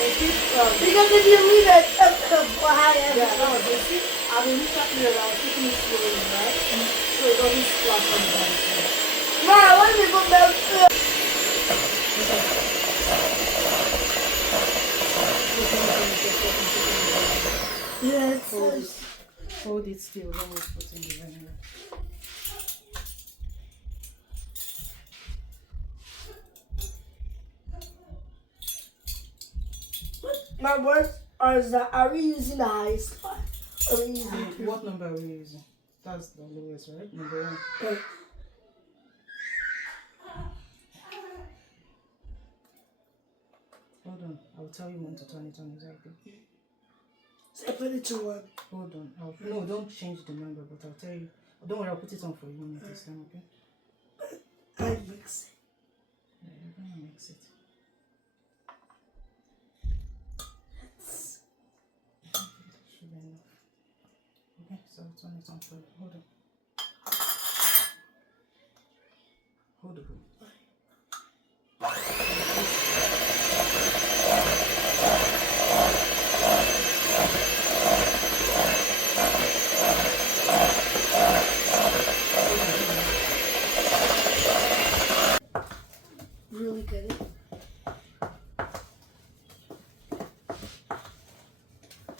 Because if you leave it high as Yeah, no, you see, I will look at you around, taking it slowly, right? So it doesn't splash on the Wow, what if people melt? Yes. Hold it still, then we'll put in the vanilla. My words are we using the highest spot? Are we using What number are we using? That's the lowest, right? Number 1. Hold on, I'll tell you when to turn it on. Is that okay? So I put it to 1. Hold on. No, don't change the number, but I'll tell you. Don't worry, I'll put it on for you this time, okay? I mix it. Yeah, you're gonna mix it. Should be enough. Okay, so I'll turn it on for you. Hold on. Hold on. Really good.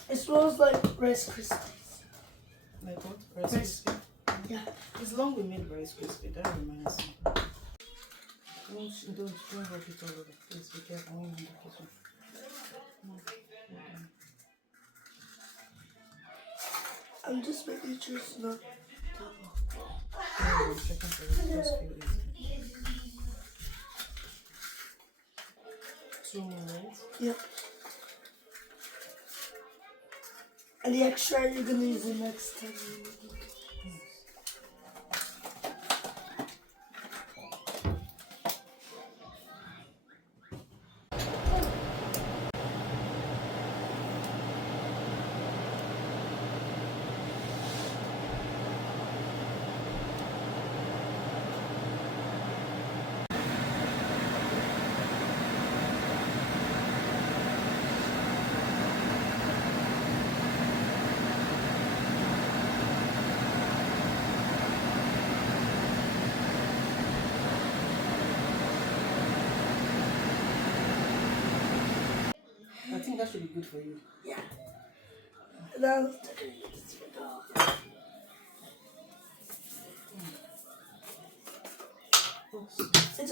It smells like Rice Krispies. Like what? Rice Krispies? Yeah. It's long we made Rice Krispies. That reminds me. Don't rub it all over. Please be careful when you're in the kitchen. I'm just making sure it's not double. I'm checking for it. Just feel it. 2 more, right? Yep. And the extra you're gonna use the next time. I think that should be good for you. Yeah. Now, it's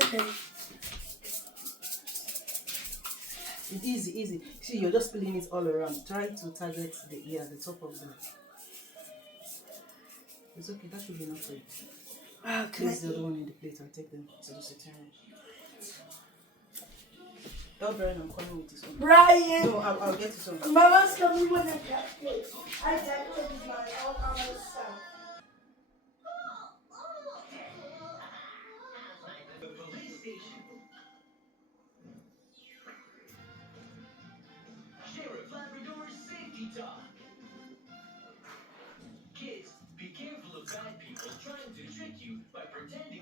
okay. It's easy. See, you're just spilling it all around. Try to target the top of the. It's okay. That should be enough for you. Wow, Place the other one in the plate. I'll take them to the sitting room. Tell Brian I'm coming with this one. Brian! No, I'll get you some. Mama's coming with a cupcake. I decorated my own myself. The police station. Sheriff Labrador's safety talk. Kids, be careful of bad people trying to trick you by pretending